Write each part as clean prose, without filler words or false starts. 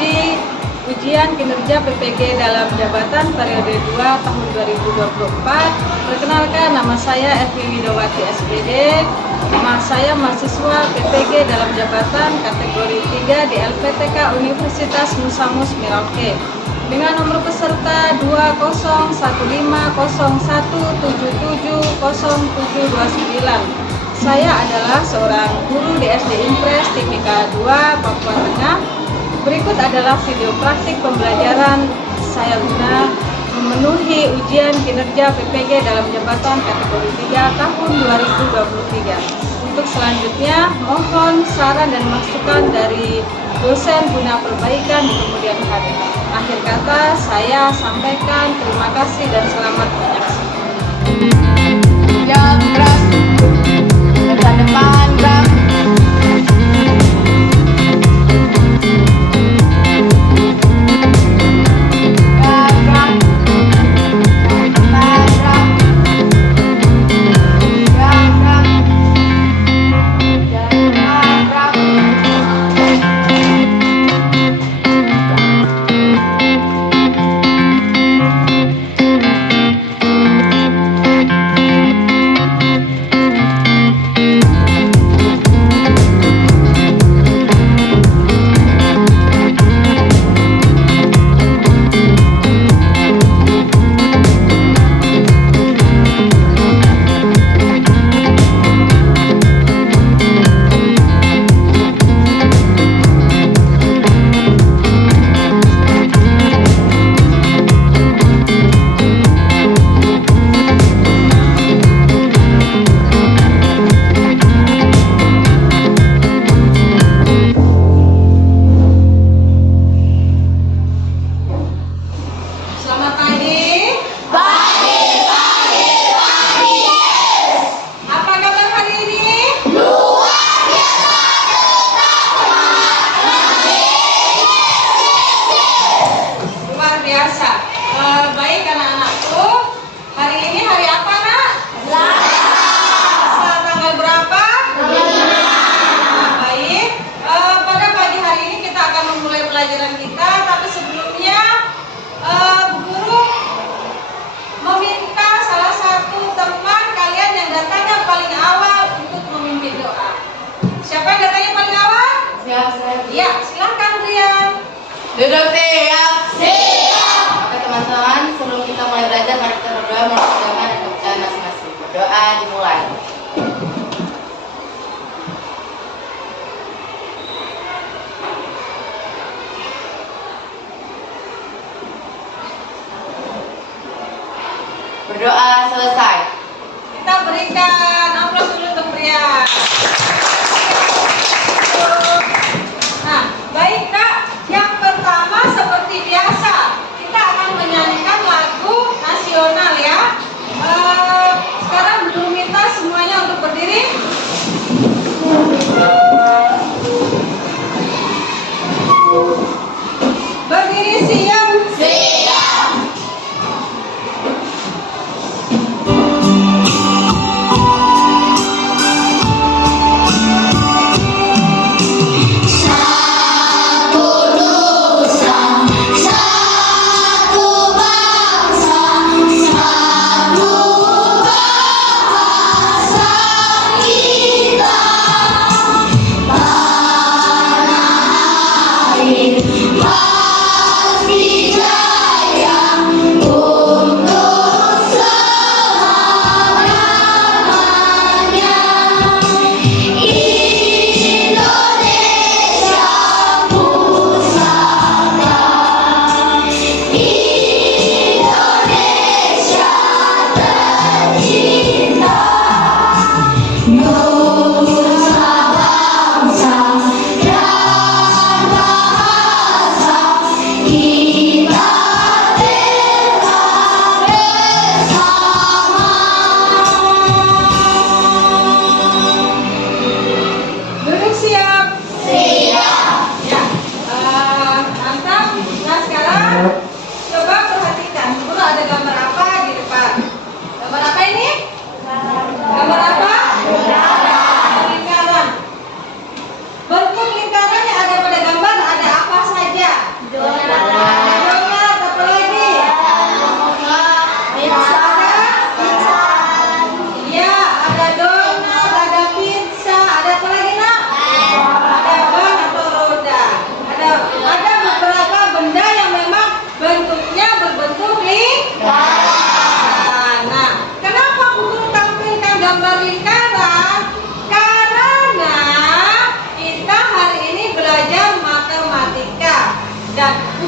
menguji ujian kinerja PPG dalam jabatan periode 2 tahun 2024. Perkenalkan, nama saya Evi Widowati SPD. Nama saya mahasiswa PPG dalam jabatan kategori 3 di LPTK Universitas Musamus Merauke dengan nomor peserta 200101770729. Saya adalah seorang guru di SD Impres Timika 2 Papua Tengah. Berikut adalah video praktik pembelajaran saya guna memenuhi ujian kinerja PPG dalam jabatan kategori 3 tahun 2023. Untuk selanjutnya, mohon saran dan masukan dari dosen guna perbaikan di kemudian hari. Akhir kata, saya sampaikan terima kasih dan selamat menyaksikan. Jam gerak, depan depan gerak. Baik anak-anakku, hari ini hari apa nak? Selasa. Tanggal berapa? 5. Baik, pada pagi hari ini kita akan memulai pelajaran kita. Tapi sebelumnya guru meminta salah satu teman kalian yang datangnya paling awal untuk memimpin doa. Siapa yang datangnya paling awal? Ya, silahkan Rian. Duduk siap. Oke teman-teman, sebelum kita mulai belajar, mari kita berdoa menurut agama dan kepercayaan masing-masing. Berdoa dimulai. Berdoa selesai. Kita berikan aplaus dulu untuk Rian. Nah, baik Kak. Yang pertama seperti biasa, kita akan menyanyikan lagu nasional ya. Sekarang dulu minta semuanya untuk berdiri. Berdiri siap.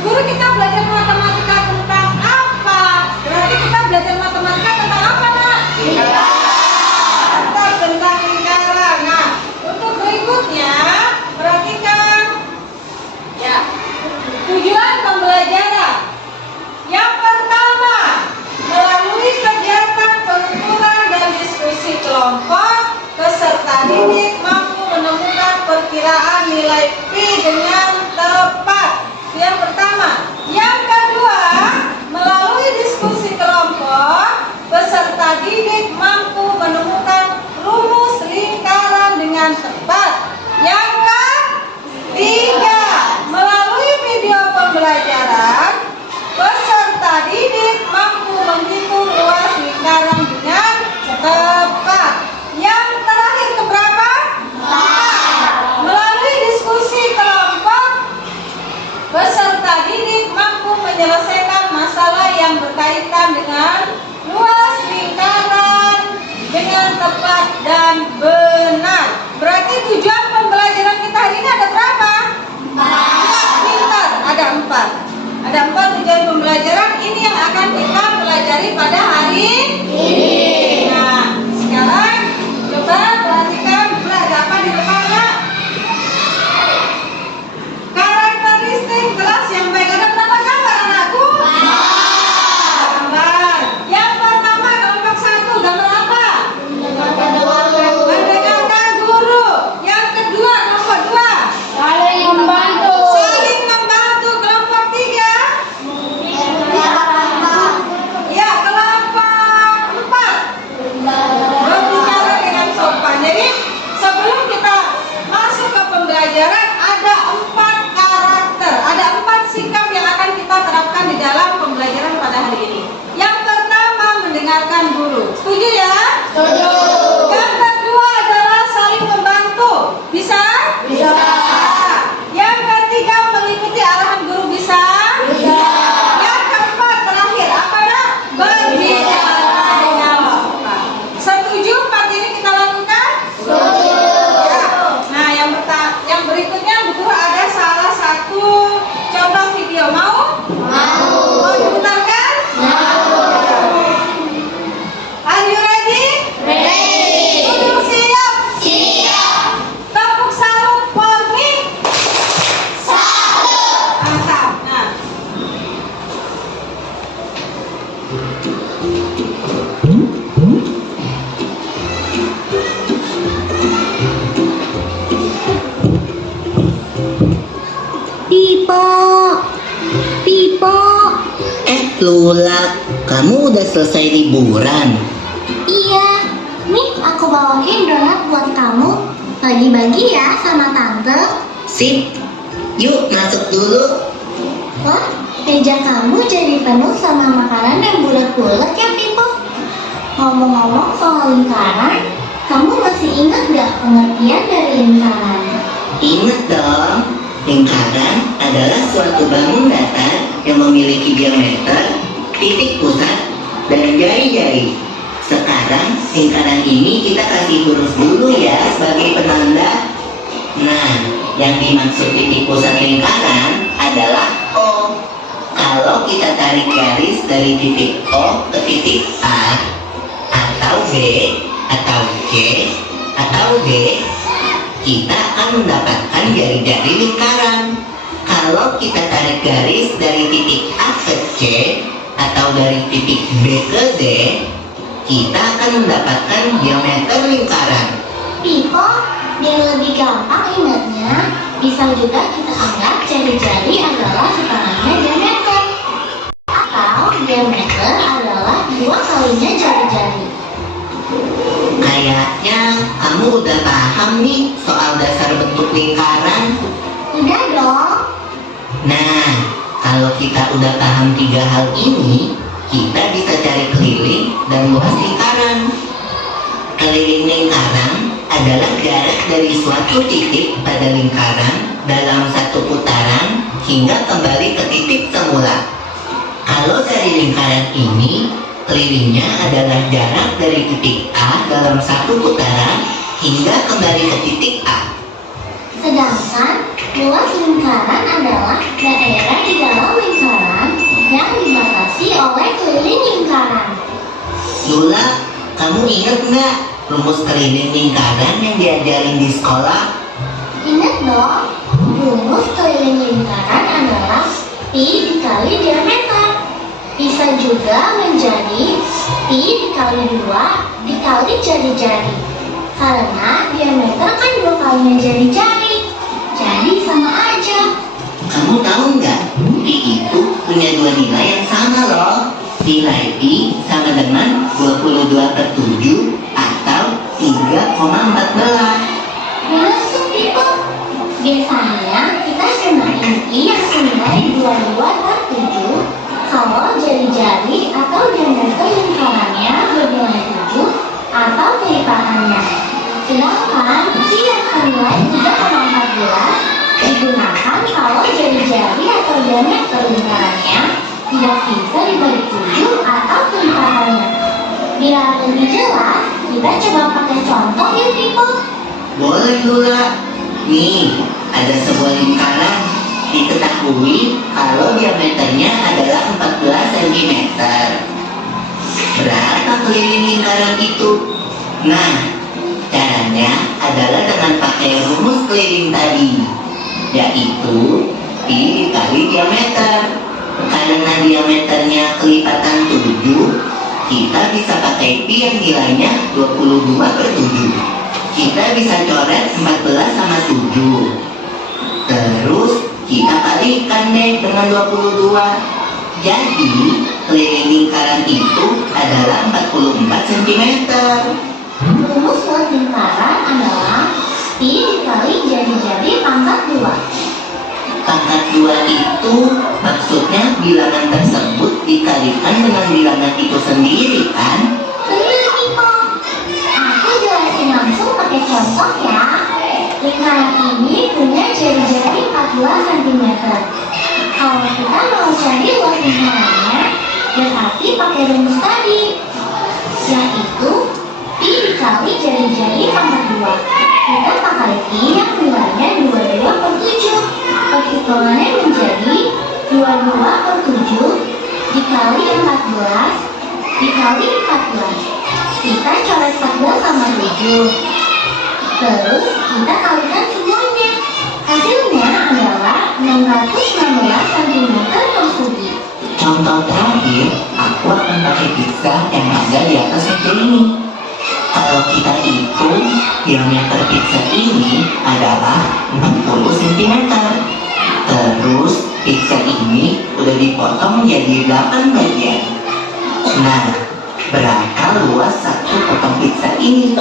Guru, kita belajar matematika tentang apa? Berarti kita belajar matematika tentang apa, Nak? Tentang lingkaran. Nah, untuk berikutnya, perhatikan. Ya, tujuan pembelajaran. Yang pertama, melalui kegiatan pengukuran dan diskusi kelompok, peserta didik mampu menemukan perkiraan nilai P dengan tepat. Yang pertama. Yang kedua, melalui diskusi kelompok, peserta didik mampu menemukan rumus lingkaran dengan tepat. Yang ketiga, melalui video pembelajaran, peserta didik mampu menghitung luas lingkaran dengan tepat. Yang terakhir keberapa? Melalui diskusi kelompok, peserta didik mampu menyelesaikan masalah yang berkaitan dengan luas lingkaran dengan tepat dan benar. Berarti tujuan pembelajaran kita hari ini ada berapa? Pintar, ada 4. Ada 4 tujuan pembelajaran ini yang akan kita pelajari pada hari ini. Nah, sekarang coba perhatikan ada apa di depan, Nak? Karakteristik kelas yang baik. Ada berapa gambar, anakku? Gambar. Yang pertama kelompok 1, gambar apa? Mendengarkan guru. Yang kedua kelompok 2, Saling membantu. saling membantu. Kelompok 3, ya kelompok 4, berbicara dengan sopan. Jadi sebelum kita masuk ke pembelajaran, ada 4 karakter, ada 4 sikap yang akan kita terapkan di dalam pembelajaran pada hari ini. Yang pertama, mendengarkan guru. Setuju ya? Setuju. Yang kedua adalah saling membantu. Bisa? Bisa. Yang ketiga, mengikuti arahan guru. Bisa? Bisa. Yang keempat, terakhir apa, Nak? Berbicara dengan sopan. Setuju 4 ini kita lakukan? Setuju. Ya. Nah, yang berikutnya guru ada salah satu contoh video. Mau? Mau diputarkan? Are you ready? Ready. Duduk siap. Siap. Tepuk salut for me. Salut. Mantap. Nah, Pipo, Pipo. Lula, kamu udah selesai liburan? Iya, nih aku bawain donat buat kamu. Bagi-bagi ya sama tante. Sip, yuk masuk dulu. Wah, meja kamu jadi penuh sama makanan yang bulat-bulat ya, Pipo. Ngomong-ngomong soal lingkaran, kamu masih ingat gak pengertian dari lingkaran? Ingat dong, lingkaran adalah suatu bangun datar yang memiliki diameter, titik pusat, dan jari-jari. Sekarang lingkaran ini kita kasih huruf dulu ya sebagai penanda. Nah, yang dimaksud titik pusat lingkaran adalah O. Kalau kita tarik garis dari titik O ke titik A, atau B, atau C, atau D, kita akan mendapatkan jari-jari lingkaran. Kalau kita tarik garis dari titik A ke C, atau dari titik B ke D, kita akan mendapatkan diameter lingkaran. Pipo, biar lebih gampang ingatnya, bisa juga kita anggap jari-jari adalah setengahnya diameter. Atau diameter adalah 2 kalinya jari-jari. Kayaknya kamu udah paham nih soal dasar bentuk lingkaran. Udah dong. Nah, kalau kita udah paham 3 hal ini, kita bisa cari keliling dan luas lingkaran. Keliling lingkaran adalah jarak dari suatu titik pada lingkaran dalam satu putaran hingga kembali ke titik semula. Kalau dari lingkaran ini, kelilingnya adalah jarak dari titik A dalam satu putaran hingga kembali ke titik A. Sedangkan luas lingkaran adalah daerah di dalam Kamu inget nggak rumus keliling lingkaran yang diajarin di sekolah? Ingat dong, rumus keliling lingkaran adalah pi dikali diameter. Bisa juga menjadi pi dikali 2 dikali jari-jari. Karena diameter kan 2 kalinya jari-jari. Jadi sama aja. Kamu tahu nggak? Pi itu punya dua nilai yang sama loh. Nilai pi sama dengan 22/7 atau 3,14. Masuk Pipo. Biasanya kita gunain pi yang senilai 22/7 kalau jari-jari atau diameter lingkarannya bernilai 7 atau kelipatannya. Sedangkan pi yang senilai 3,14 digunakan kalau jari-jari atau diameter lingkarannya tidak bisa dibagi 7 atau kelipatannya. Biar lebih jelas, kita coba pakai contoh yuk Pipo. Boleh Lula. Nih, ada sebuah lingkaran. Diketahui kalau diameternya adalah 14 cm. Berapa keliling lingkaran itu? Nah, caranya adalah dengan pakai rumus keliling tadi, yaitu pi dikali diameter. Karena diameternya kelipatan 7, kita bisa pakai pi yang nilainya 22/7. Kita bisa coret 14 sama 7. Terus kita kalikan deh dengan 22. Jadi keliling lingkaran itu adalah 44 cm. Rumus buat lingkaran adalah pi dikali jari-jari pangkat 2. Pangkat 2 itu maksudnya bilangan tersebut dikalikan dengan bilangan itu sendiri kan? Bener Pipo. Aku jelasin langsung pakai contoh ya. Lingkaran ini punya jari-jari 14 cm. Kalau kita mau cari luas lingkarannya, berarti pakai rumus tadi, yaitu pi dikali jari-jari pangkat 2. Kita pakai pi yang nilainya 22/7. Perhitungannya menjadi 22/7 dikali 14 dikali 14. Kita coret 14 sama 7. Terus kita kalikan semuanya. Hasilnya adalah 616 cm persegi. Contoh terakhir, aku akan pakai pizza yang ada di atas meja ini. Kalau kita hitung, diameter pizza ini adalah 60 cm. Terus pizza ini udah dipotong menjadi 8 bagian. Nah, berapa luas satu potong pizza ini?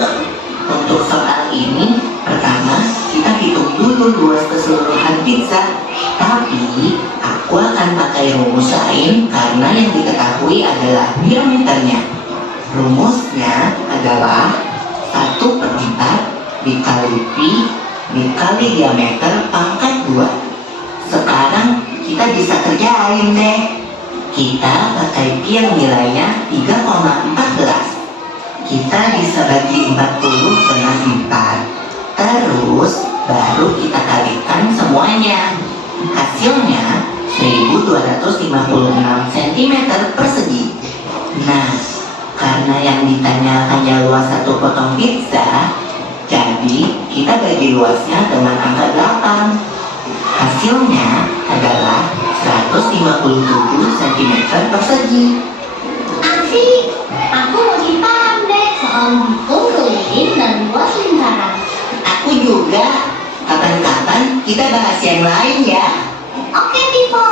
Untuk soal ini, pertama kita hitung dulu luas keseluruhan pizza. Tapi aku akan pakai rumus lain karena yang diketahui adalah diameternya. Rumusnya adalah 1/4 dikali pi dikali diameter pangkat 2. Sekarang kita bisa kerjain deh. Kita pakai pi yang nilainya 3,14. Kita bisa bagi 40 dengan 4. Terus baru kita kalikan semuanya. Hasilnya 1256 cm persegi. Nah, karena yang ditanya hanya luas satu potong pizza, jadi kita bagi luasnya dengan angka 8. Hasilnya adalah 157 cm persegi. Asik, aku makin paham deh soal menghitung keliling dan luas lingkaran. Aku juga. Kapan-kapan kita bahas yang lain ya. Oke Pipo.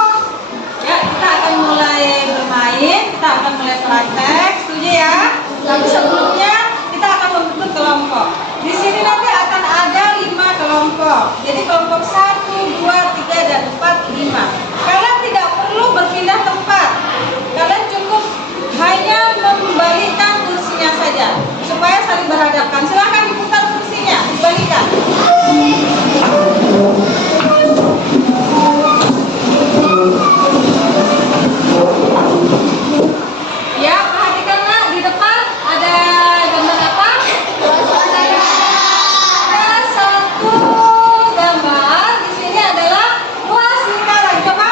Ya, kita akan mulai bermain, kita akan mulai praktek, setuju ya? Tapi sebelumnya kita akan membentuk kelompok. Di sini nanti akan ada 5 kelompok. Jadi kelompok 1, 2, 3, dan 4, 5. Kalian tidak perlu berpindah tempat. Kalian cukup hanya membalikkan kursinya saja supaya saling berhadapan. Silahkan diputar kursinya, dibalikkan. Ya, perhatikanlah di depan ada gambar apa? Ada satu gambar. Di sini adalah luas lingkaran. Coba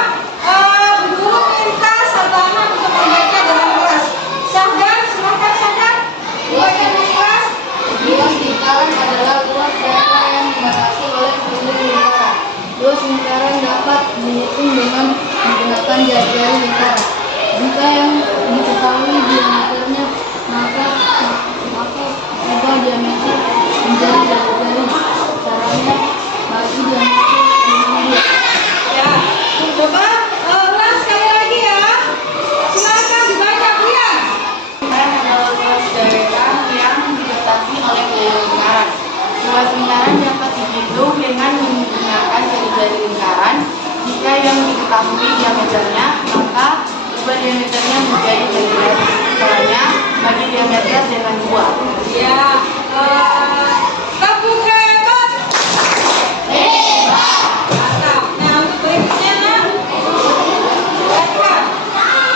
diketahui diameternya, maka ubah diameternya menjadi bagian setelahnya bagi diameter dengan 2. Ya, tepuk hebat. Mantap. Nah, untuk berikutnya, lihatkan.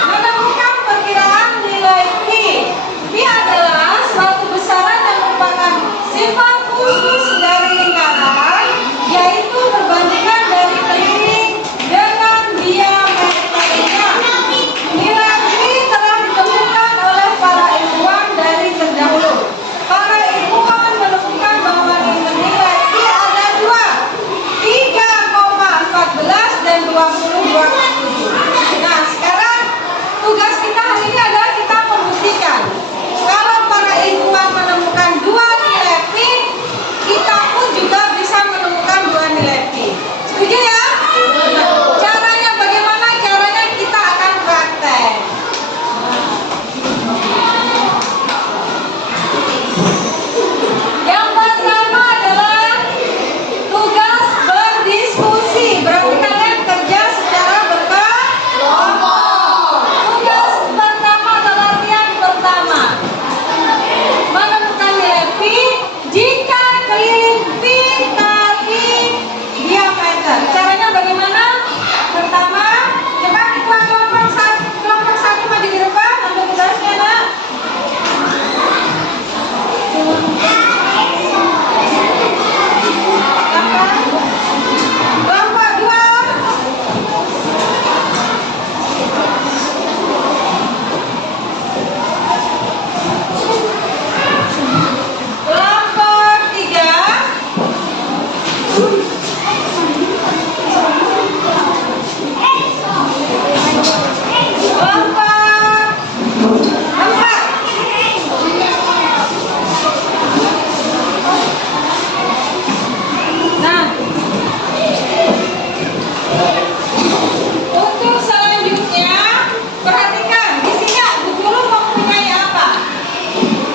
Menemukan perkiraan nilai pi. Pi adalah suatu besaran yang merupakan sifat khusus dari lingkaran, yaitu perbandingan dari keliling dengan diameternya. Nilai pi telah ditemukan oleh para ilmuwan dari terdahulu. Para ilmuwan menemukan bahwa nilai pi ada 2, 3,14 dan 20,27. Nah, sekarang tugas kita hari ini adalah kita membuktikan kalau para ilmuwan menemukan 2 nilai pi, kita pun juga bisa menemukan 2 nilai pi. Setuju ya? Caranya bagaimana? Caranya kita akan praktek. Yang pertama adalah tugas berdiskusi. Berarti kalian kerja secara berkelompok. Tugas pertama atau latihan pertama, menemukan nilai pi jika keliling pi kali diameter. Caranya bagaimana? Pertama, coba kelompok satu maju di depan, ambil tugasnya nak. Kelompok 2, kelompok 3, kelompok 4. Nah, untuk selanjutnya perhatikan di sini Bu Guru mempunyai apa?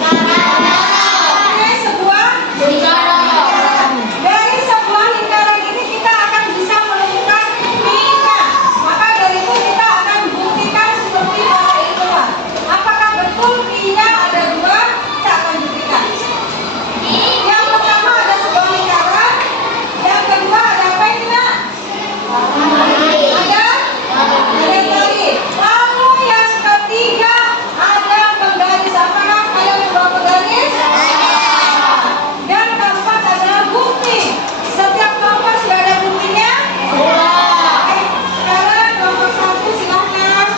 Mempunyai sebuah lingkaran. Dari sebuah lingkaran ini kita akan bisa menemukan pi-nya. Maka dari itu kita akan buktikan seperti para ilmuwan. Apakah betul pi-nya ada 2? Kita akan buktikan. Yang pertama ada sebuah lingkaran. Yang kedua ada apa ini nak? Ada tali. Lalu yang ketiga ada penggaris. Apakah kalian membawa penggaris? Dan keempat adalah gunting. Setiap kelompok sudah ada guntingnya? Baik. Sekarang kelompok 1 silahkan.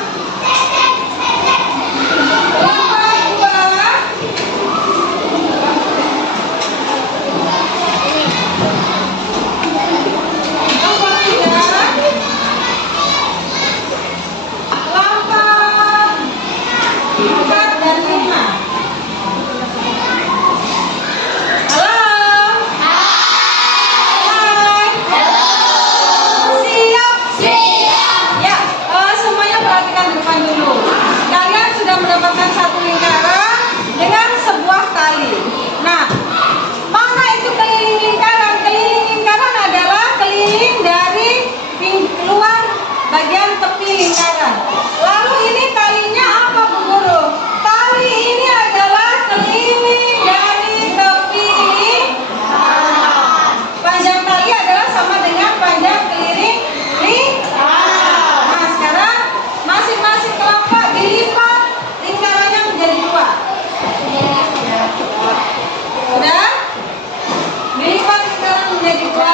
Kelompok 2. Kelompok 3. Kelompok 4 dan 5. Halo? Hai. Siap? Ya, semuanya perhatikan di depan dulu. Kalian sudah mendapatkan satu lingkaran dengan sebuah tali. Nah, mana itu keliling lingkaran? Keliling lingkaran adalah keliling dari keluar bagian tepi lingkaran. Lalu ini talinya apa Bu Guru? Tali ini adalah keliling dari tepi lingkaran. Panjang tali adalah sama dengan panjang keliling lingkaran. Nah, sekarang masing-masing kelompok dilipat lingkarannya menjadi 2. Sudah? Dilipat lingkaran menjadi 2.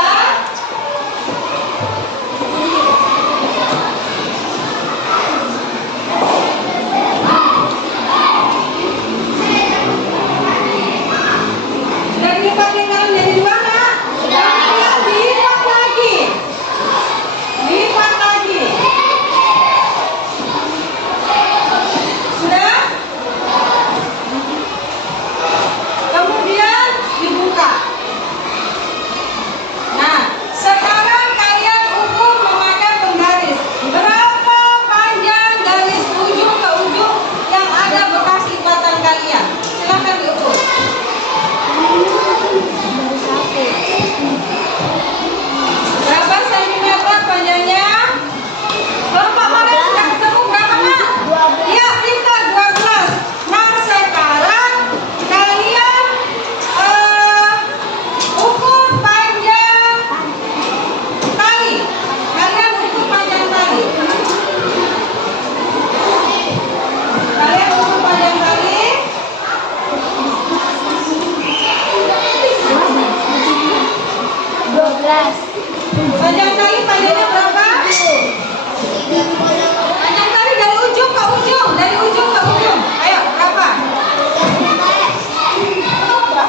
dari ujung ke ujung. Ayo, berapa?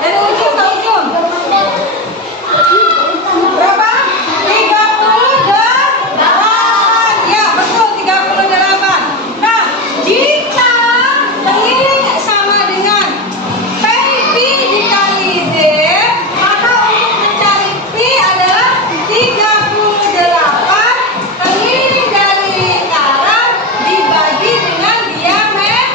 Dari ujung ke ujung. Berapa? 38. Ya, betul 38. Nah, jika pengiring sama dengan P dikali Z, maka untuk mencari P adalah 38 pengiring dari lingkaran dibagi dengan diameter.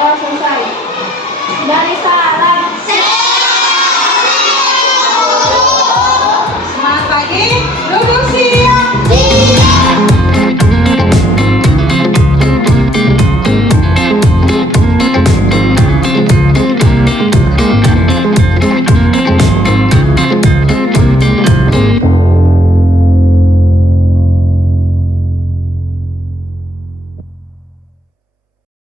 telah selesai. Dari salam. Semangat pagi, duduk sih.